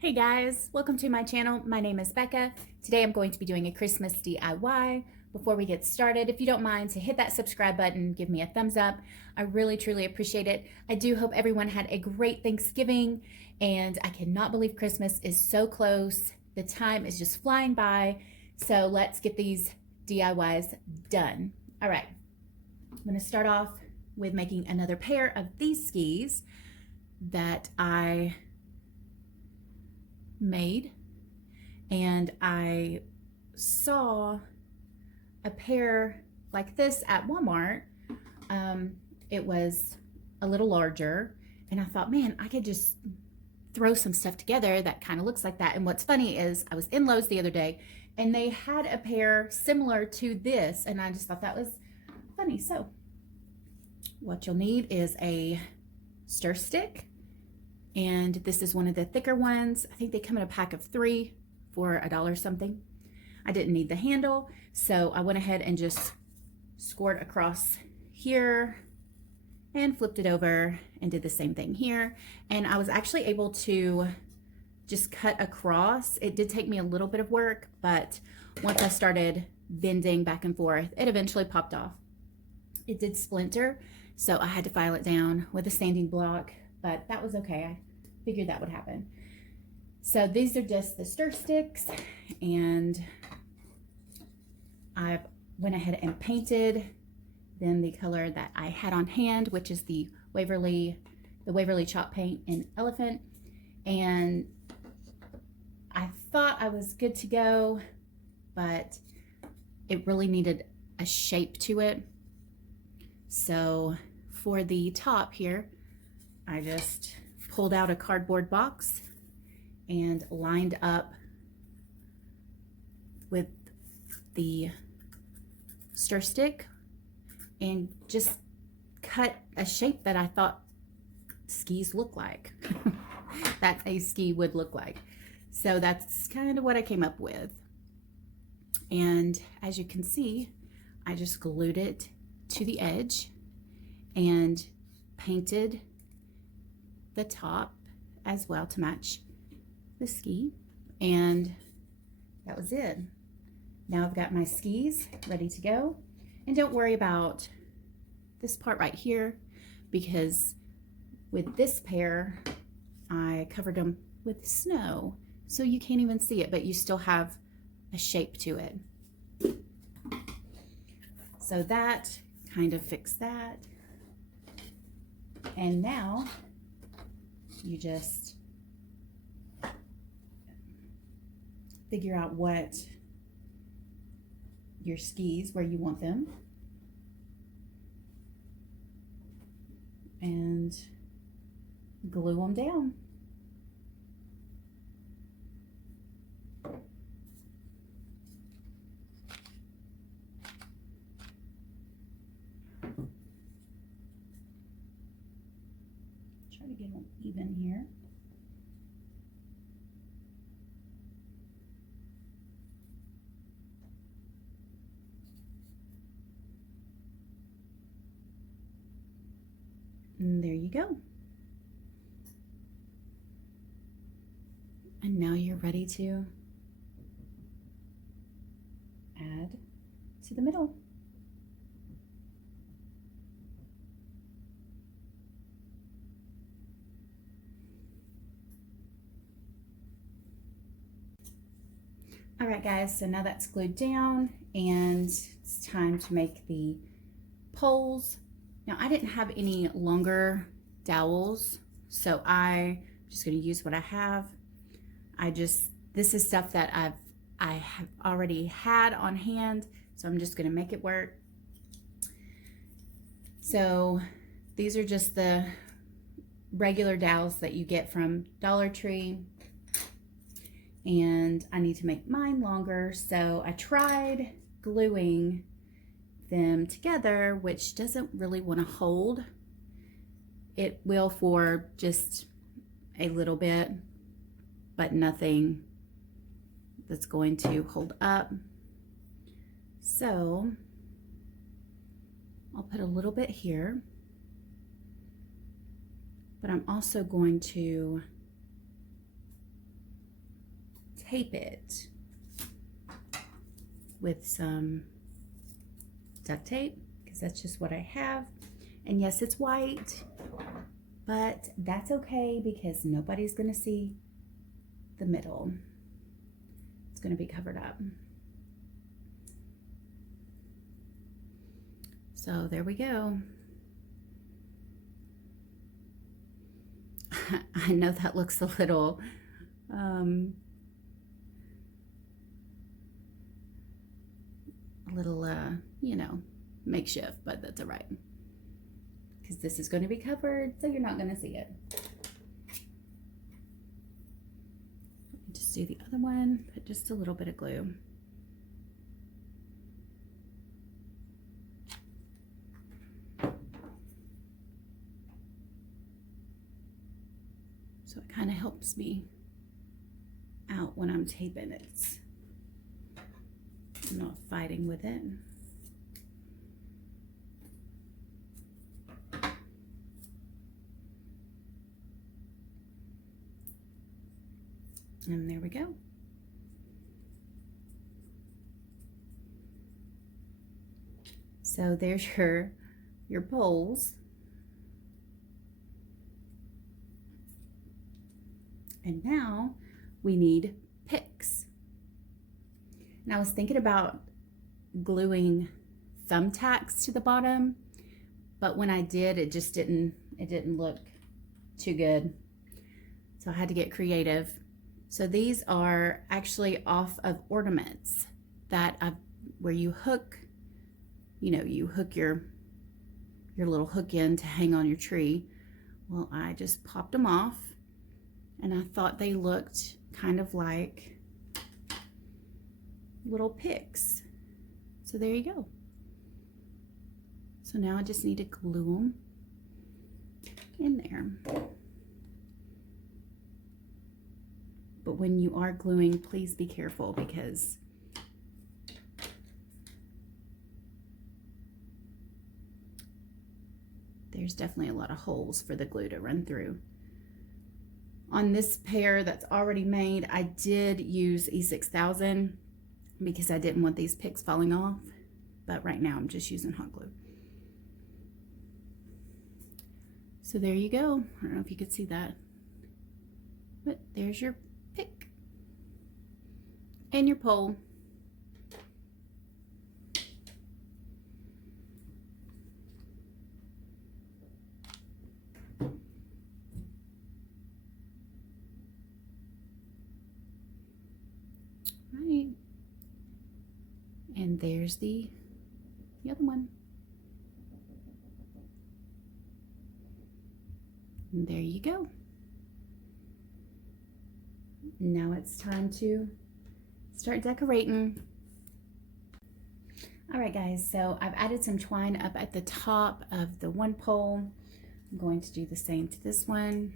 Hey guys, welcome to my channel. My name is Becca. Today I'm going to be doing a Christmas DIY. Before we get started, if you don't mind to hit that subscribe button, give me a thumbs up. I really truly appreciate it. I do hope everyone had a great Thanksgiving, and I cannot believe Christmas is so close. The time is just flying by. So let's get these DIYs done. All right, I'm gonna start off with making another pair of these skis that I made, and I saw a pair like this at Walmart. It was a little larger, and I thought, man, I could just throw some stuff together that kind of looks like that. And what's funny is I was in Lowe's the other day and they had a pair similar to this, and I just thought that was funny. So what you'll need is a stir stick, and this is one of the thicker ones. I think they come in a pack of 3 for $1 something. I didn't need the handle, so I went ahead and just scored across here and flipped it over and did the same thing here. And I was actually able to just cut across. It did take me a little bit of work, but once I started bending back and forth, it eventually popped off. It did splinter, so I had to file it down with a sanding block, but that was okay. I figured that would happen. So these are just the stir sticks, and I went ahead and painted them the color that I had on hand, which is the Waverly chalk paint in Elephant. And I thought I was good to go, but it really needed a shape to it. So for the top here, I just pulled out a cardboard box and lined up with the stir stick and just cut a shape that I thought skis look like, that a ski would look like. So that's kind of what I came up with. And as you can see, I just glued it to the edge and painted the top as well to match the ski, and that was it. Now I've got my skis ready to go, and don't worry about this part right here, because with this pair I covered them with snow, so you can't even see it, but you still have a shape to it. So that kind of fixed that. And now you just figure out what your skis, where you want them, and glue them down. Try to get them even here. And there you go. And now you're ready to add to the middle. All right, guys, so now that's glued down, and it's time to make the poles. Now, I didn't have any longer dowels, so I'm just going to use what I have. This is stuff that I have already had on hand, so I'm just going to make it work. So these are just the regular dowels that you get from Dollar Tree, and I need to make mine longer, so I tried gluing them together, which doesn't really want to hold. It will for just a little bit, but nothing that's going to hold up. So I'll put a little bit here, but I'm also going to tape it with some duct tape, because that's just what I have. And yes, it's white, but that's okay because nobody's gonna see the middle. It's gonna be covered up. So there we go. I know that looks a little you know, makeshift, but that's all right, because this is going to be covered, so you're not going to see it. Just do the other one, put just a little bit of glue. So it kind of helps me out when I'm taping it. I'm not fighting with it. And there we go. So there's your poles. And now we need picks. And I was thinking about gluing thumbtacks to the bottom, but when I did, it just didn't look too good. So I had to get creative. So these are actually off of ornaments that where you hook, you know, you hook your little hook in to hang on your tree. Well, I just popped them off, and I thought they looked kind of like little picks. So there you go. So now I just need to glue them in there. But when you are gluing, please be careful, because there's definitely a lot of holes for the glue to run through. On this pair that's already made, I did use E6000 because I didn't want these picks falling off, but right now I'm just using hot glue. So there you go. I don't know if you could see that, but there's your pick and your pole. Right. And there's the other one. And there you go. Now it's time to start decorating. All right, guys, so I've added some twine up at the top of the one pole. I'm going to do the same to this one.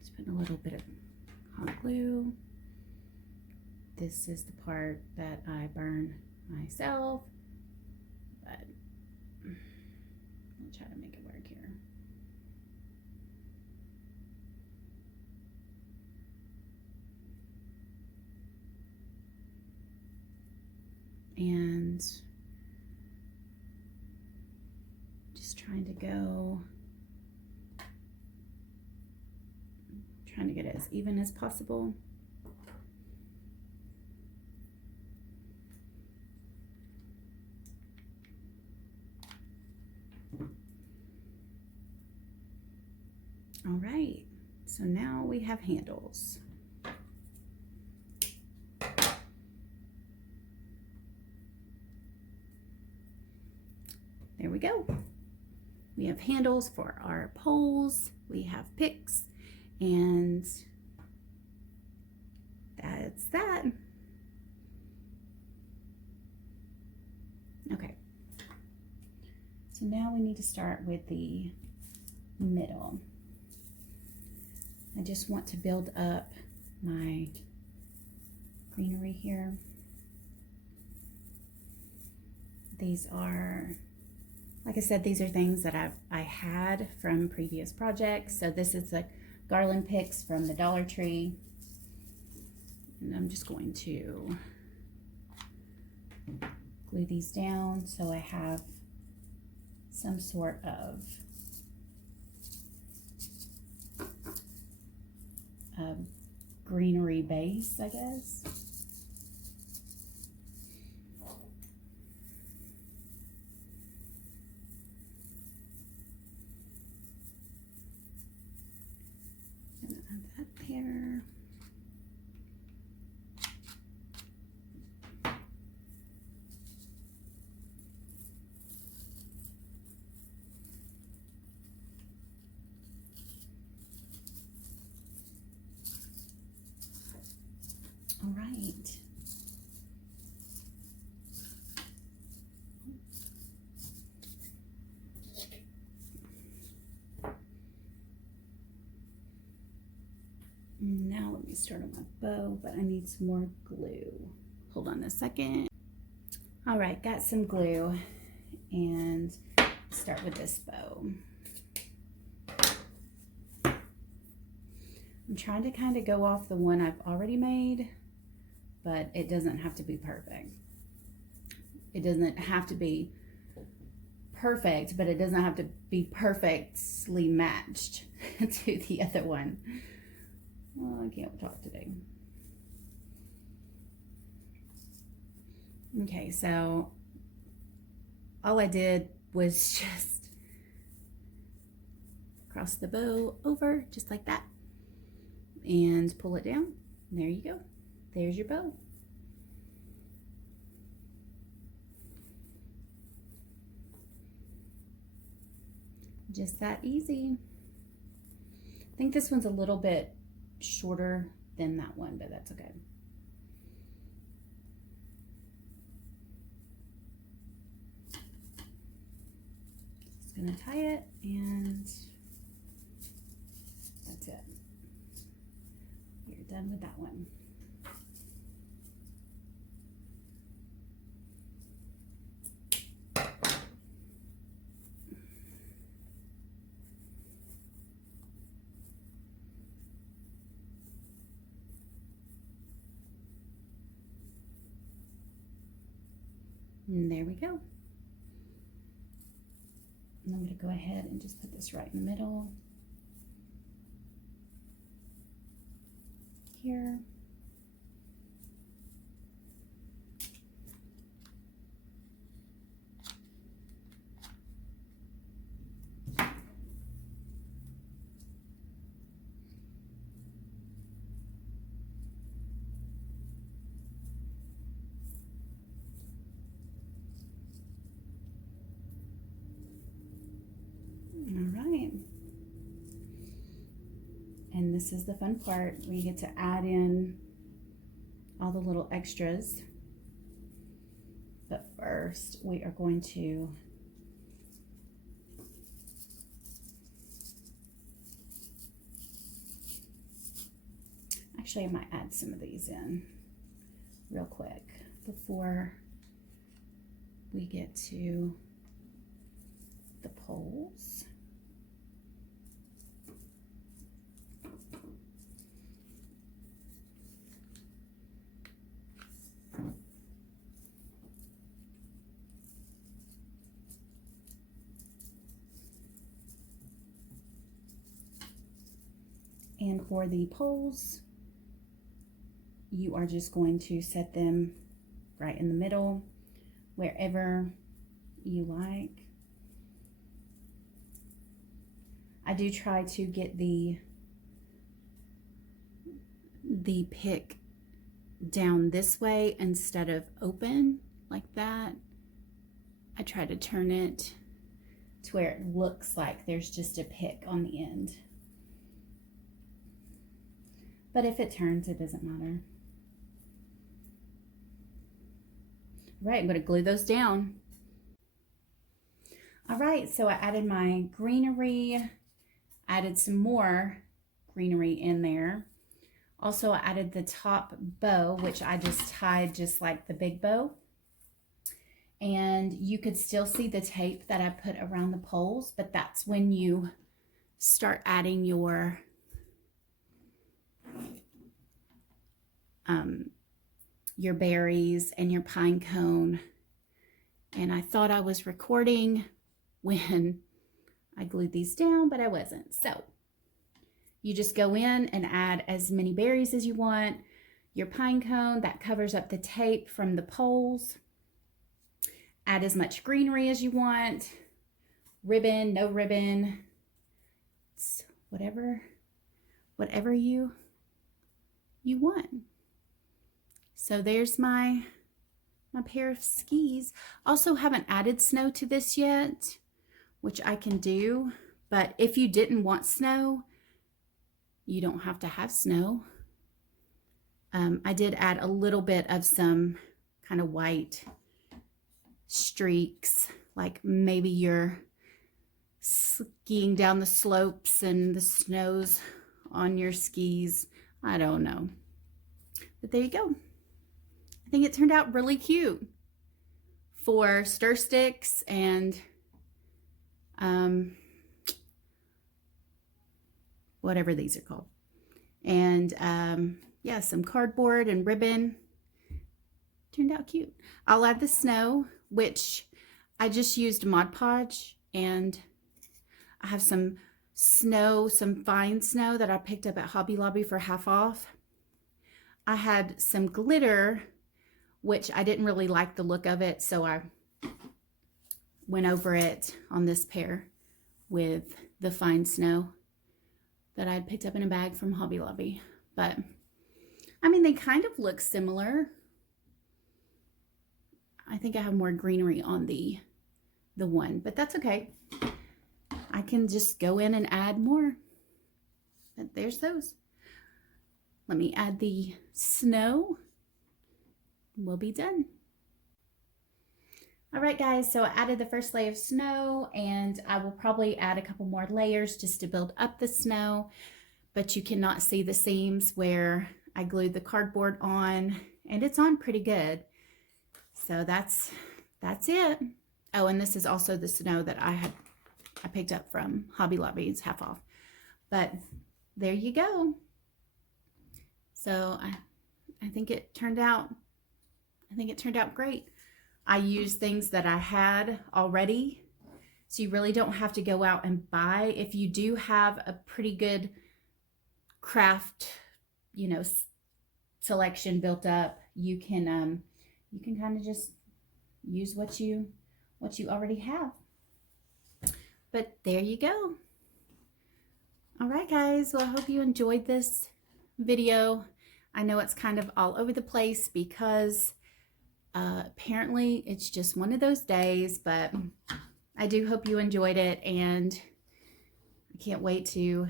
Just put a little bit of hot glue. This is the part that I burn myself, but I'll try to make it work here. And just trying to get it as even as possible. All right, so now we have handles. There we go. We have handles for our poles, we have picks, and that's that. Okay, so now we need to start with the middle. I just want to build up my greenery here. These are, like I said, these are things that I had from previous projects. So this is the garland picks from the Dollar Tree. And I'm just going to glue these down so I have some sort of greenery base, I guess. And add that there. All right. Now let me start on my bow, but I need some more glue. Hold on a second. All right, got some glue, and start with this bow. I'm trying to kind of go off the one I've already made, but it doesn't have to be perfect. It doesn't have to be perfect, but it doesn't have to be perfectly matched to the other one. Oh, I can't talk today. Okay, so all I did was just cross the bow over just like that and pull it down. There you go. There's your bow. Just that easy. I think this one's a little bit shorter than that one, but that's okay. Just gonna tie it, and that's it. You're done with that one. And there we go. And I'm going to go ahead and just put this right in the middle here. All right. And this is the fun part where you get to add in all the little extras. But first, we are going to actually, I might add some of these in real quick before we get to the poles. And for the poles, you are just going to set them right in the middle, wherever you like. I do try to get the pick down this way instead of open like that. I try to turn it to where it looks like there's just a pick on the end. But if it turns, it doesn't matter. Right, I'm going to glue those down. All right, so I added my greenery, added some more greenery in there. Also, I added the top bow, which I just tied just like the big bow. And you could still see the tape that I put around the poles, but that's when you start adding your your berries and your pine cone. And I thought I was recording when I glued these down, but I wasn't. So you just go in and add as many berries as you want. Your pine cone, that covers up the tape from the poles. Add as much greenery as you want. Ribbon, no ribbon. It's whatever you want. So there's my pair of skis. Also haven't added snow to this yet, which I can do. But if you didn't want snow, you don't have to have snow. I did add a little bit of some kind of white streaks, like maybe you're skiing down the slopes and the snow's on your skis. I don't know. But there you go. I think it turned out really cute for stir sticks and whatever these are called. And yeah, some cardboard and ribbon. Turned out cute. I'll add the snow, which I just used Mod Podge, and I have some snow, some fine snow that I picked up at Hobby Lobby for half off. I had some glitter, which I didn't really like the look of it, so I went over it on this pair with the fine snow that I had picked up in a bag from Hobby Lobby. But I mean, they kind of look similar. I think I have more greenery on the one, but that's okay. I can just go in and add more. But there's those. Let me add the snow. We'll be done. All right, guys, so I added the first layer of snow, and I will probably add a couple more layers just to build up the snow, but you cannot see the seams where I glued the cardboard on, and it's on pretty good. So that's it. Oh, and this is also the snow that I picked up from Hobby Lobby. It's half off. But there you go. So I think it turned out great. I used things that I had already, so you really don't have to go out and buy. If you do have a pretty good craft, selection built up, you can kind of just use what you already have. But there you go. All right, guys. Well, I hope you enjoyed this video. I know it's kind of all over the place because apparently it's just one of those days, but I do hope you enjoyed it, and I can't wait to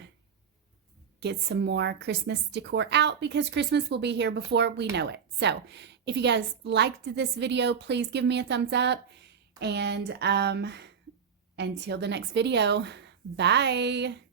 get some more Christmas decor out because Christmas will be here before we know it. So if you guys liked this video, please give me a thumbs up, and until the next video, bye.